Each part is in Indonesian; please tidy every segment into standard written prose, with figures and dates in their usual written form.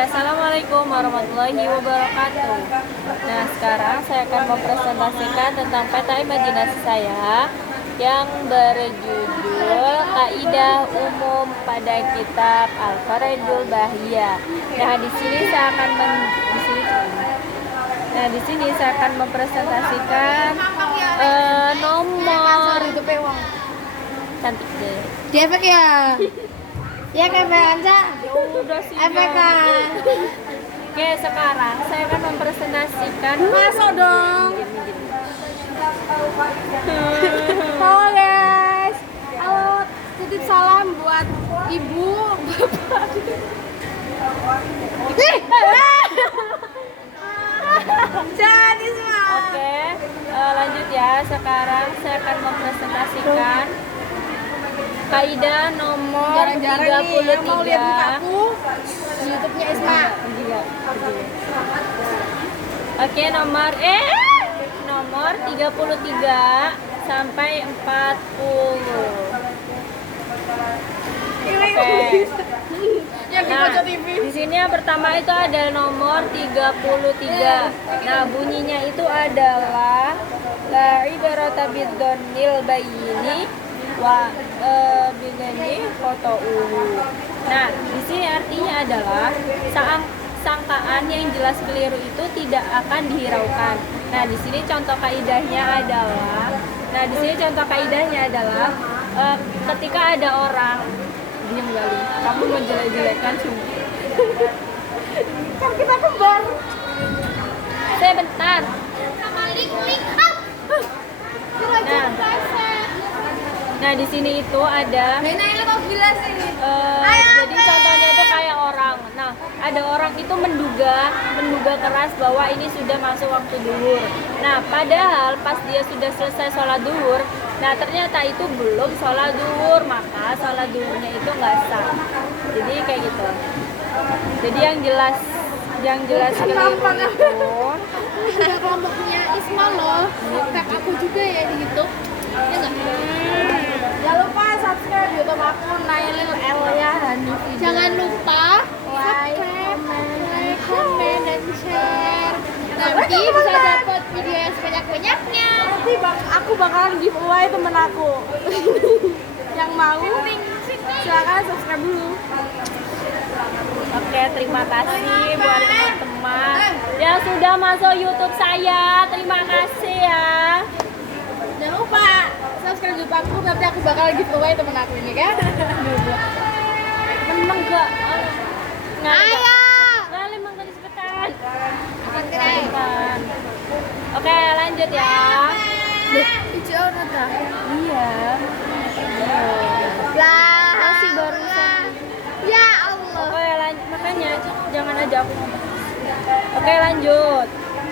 Assalamualaikum warahmatullahi wabarakatuh. Nah, sekarang saya akan mempresentasikan tentang peta imajinasi saya yang berjudul Kaidah Umum pada Kitab Al-Faraidul Bahiyah. Nah, di sini saya akan mempresentasikan nomor cantik deh. Di efek ya? Ya kayak Anca. Ya udah sih. Efek kan? Oke, sekarang saya akan mempresentasikan. Masuk dong. Halo guys. Halo, titip salam buat ibu, bapak. Jadi semua. Oke, lanjut ya. Sekarang saya akan mempresentasikan kaidah nomor Jarang-jarang nih yang mau lihat 33. mukaku di YouTube-nya Isma. Oke, nomor 33 sampai 40. Oke. Yang di Nah, pojok TV. di sini yang pertama itu ada nomor 33. Nah, bunyinya itu adalah la ibarata bidzannil bayyini wa bidani foto'uhu. Nah, di sini artinya adalah sangkaan yang jelas keliru itu tidak akan dihiraukan. Nah, di sini contoh kaidahnya adalah ketika ada orang diam kali. Kamu menjelek-jelekkan sungguh. Kan kita kembar. Saya bentar. Nah, di sini itu ada Ini kok gila sih ini. jadi contohnya itu kayak orang. Nah, ada orang itu menduga keras bahwa ini sudah masuk waktu duhur. Nah, padahal pas dia sudah selesai sholat duhur, nah ternyata itu belum sholat duhur, maka sholat duhurnya itu nggak sah. Jadi kayak gitu. Jadi yang jelas keliru itu. Ada kelompoknya Isma loh. Kak aku juga ya di YouTube. Ya nggak? Jangan lupa subscribe YouTube aku Nailil Elia Hanifi. Jangan lupa like, comment, dan share. Nanti bisa dapat video yang sebanyak-banyaknya. Nanti aku bakalan giveaway temen aku. Yang mau silakan subscribe dulu. Oke, terima kasih buat teman-teman yang sudah masuk YouTube saya. Terima kasih ya. Jangan lupa subscribe YouTube aku, nanti aku bakal giveaway temen aku ini kan. Menang gak? Ayo. Kali makan cepetan. Akan keren. Oke, lanjut ya. Hijau udah. Iya. Lah. Masih barusan. Ya Allah. Oke, makanya jangan aja aku ngomong. Oke, lanjut.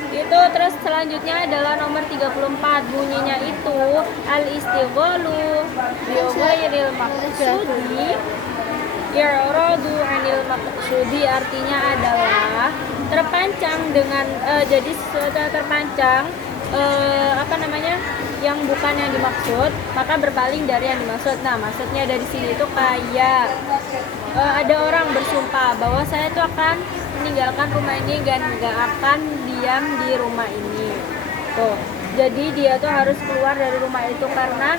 Itu terus selanjutnya adalah nomor 34. Bunyinya itu al-istighalu bi ghairil maqsudi yaradu anil maqsudi, artinya adalah terpancang dengan jadi sesuatu yang terpancang yang bukan yang dimaksud, maka berpaling dari yang dimaksud. Nah, maksudnya dari sini itu kayak ada orang bersumpah bahwa saya tuh akan meninggalkan rumah ini dan nggak akan diam di rumah ini. Tuh, jadi dia tuh harus keluar dari rumah itu karena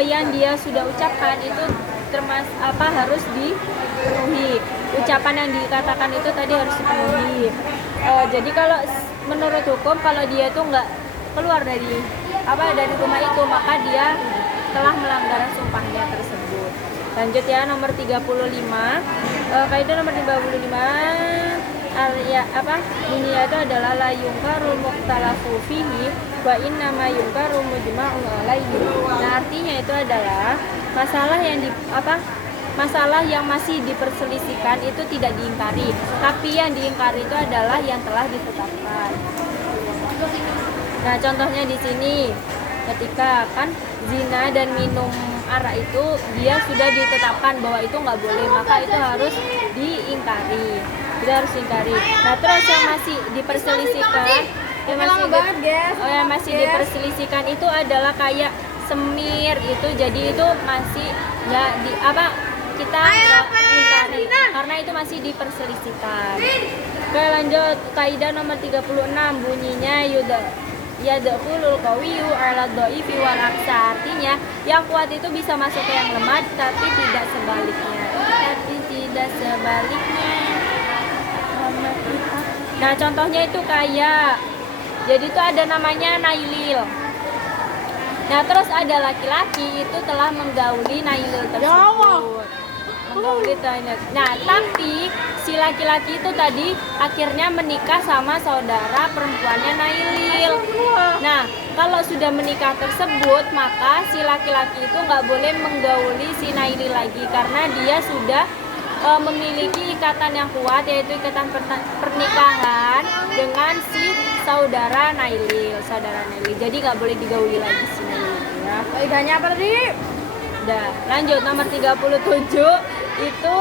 yang dia sudah ucapkan itu harus dipenuhi. Ucapan yang dikatakan itu tadi harus dipenuhi. Jadi kalau menurut hukum, kalau dia tuh nggak keluar dari rumah itu, maka dia telah melanggar sumpahnya tersebut. Lanjut ya, nomor 35. Kaidah nomor 35 bunyinya itu adalah la yungkarul muktalafu fihi wa innama yungkaru mujma'un alaihi. Nah, artinya itu adalah masalah yang masih diperselisihkan itu tidak diingkari, tapi yang diingkari itu adalah yang telah ditetapkan. Nah, contohnya di sini ketika kan zina dan minum arak itu dia sudah ditetapkan bahwa itu nggak boleh, maka itu harus diingkari. Nah, terus yang masih diperselisihkan, diperselisihkan itu adalah kayak semir itu, jadi itu masih nggak kita ingkari karena karena itu masih diperselisihkan. Oke, lanjut kaidah nomor 36 bunyinya yadkhulul qawiyyu ala dhaifi wal aksa. Artinya yang kuat itu bisa masuk ke yang lemah tapi tidak sebaliknya. Nah, contohnya itu kayak jadi itu ada namanya Nailil. Nah, terus ada laki-laki itu telah menggauli Nailil tersebut. Menggauli Nailil. Nah, tapi si laki-laki itu tadi akhirnya menikah sama saudara perempuannya Nailil. Nah, kalau sudah menikah tersebut, maka si laki-laki itu nggak boleh menggauli si Nailil lagi karena dia sudah memiliki ikatan yang kuat, yaitu ikatan pernikahan dengan si saudara Nailil. Jadi nggak boleh digauli lagi si Nailil ya. Kaidahnya apa tadi? Udah, lanjut nomor 37 itu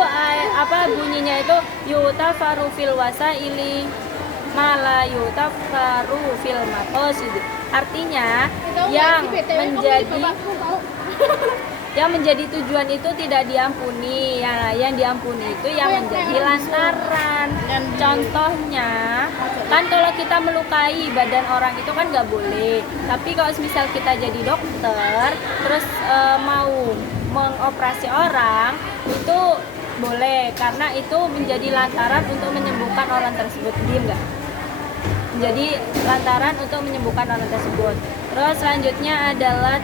apa bunyinya itu yutafaru fil wasaili mala yutafaru fil maqasid. Artinya yang menjadi tujuan itu tidak diampuni. Ya, yang diampuni itu yang menjadi lantaran. Contohnya kan kalau kita melukai badan orang itu kan nggak boleh. Tapi kalau misal kita jadi dokter terus mau mengoperasi orang itu boleh karena itu menjadi lantaran untuk menyembuhkan orang tersebut. Diem nggak? Menjadi lantaran untuk menyembuhkan orang tersebut. Terus selanjutnya adalah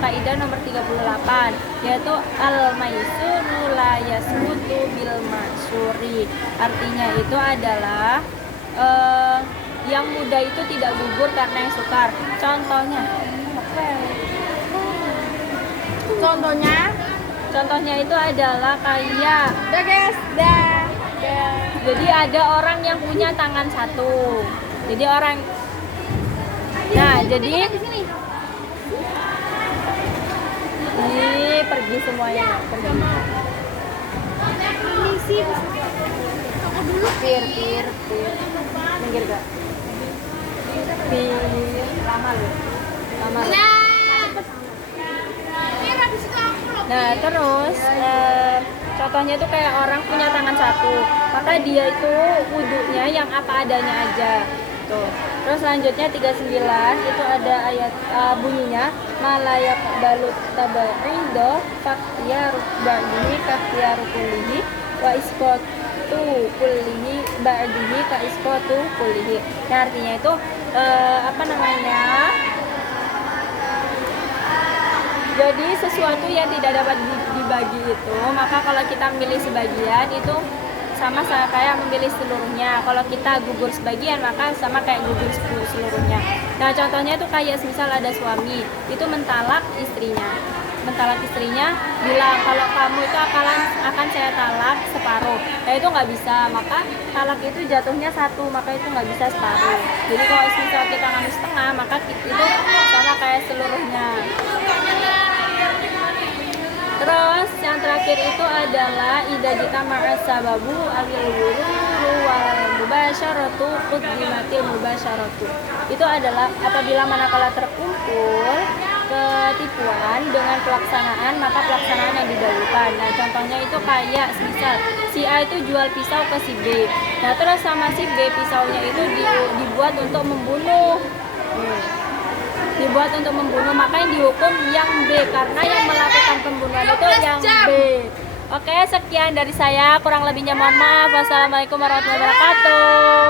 kaidah nomor 38 yaitu al-maisuru la yasbutu bil masyuri. Artinya itu adalah yang muda itu tidak gugur karena yang sukar. Contohnya itu adalah kayak Udah guys, dah. jadi ada orang yang punya tangan satu. Jadi orang jadi ini pergi semuanya. Permisi. Aku dulu. Pir. Minggir gak? Pir. Lama lu. Nah, terus contohnya itu kayak orang punya tangan satu, maka dia itu wudhunya yang apa adanya aja. Tuh. Terus selanjutnya 39 itu ada ayat bunyinya malayak balut tabaido faktiyaru ba'dihi kaktiyaru kullihi wa isqatu kullihi ba'dihi ka isqatu kullihi. Nah, artinya itu jadi sesuatu yang tidak dapat dibagi itu, maka kalau kita memilih sebagian itu sama kayak memilih seluruhnya. Kalau kita gugur sebagian maka sama kayak gugur seluruhnya. Nah, contohnya itu kayak misal ada suami itu mentalak istrinya bilang kalau kamu itu akan saya talak separuh. Nah, itu nggak bisa, maka talak itu jatuhnya satu, maka itu nggak bisa separuh. Jadi kalau misal kita ngambil setengah maka itu sama kayak seluruhnya. Terus yang terakhir itu adalah idza jitama'a sababu awil wururu wal mubasyaratu quddimatil mubasyaratu. Itu adalah apabila manakala terkumpul ketipuan dengan pelaksanaan, maka pelaksanaan yang didahulukan. Nah, contohnya itu kayak misal si A itu jual pisau ke si B. Nah, terus sama si B pisaunya itu dibuat untuk membunuh. Maka yang dihukum yang B karena yang melakukan pembunuhan itu yang B. Oke, sekian dari saya, kurang lebihnya mohon maaf. Wassalamualaikum warahmatullahi wabarakatuh.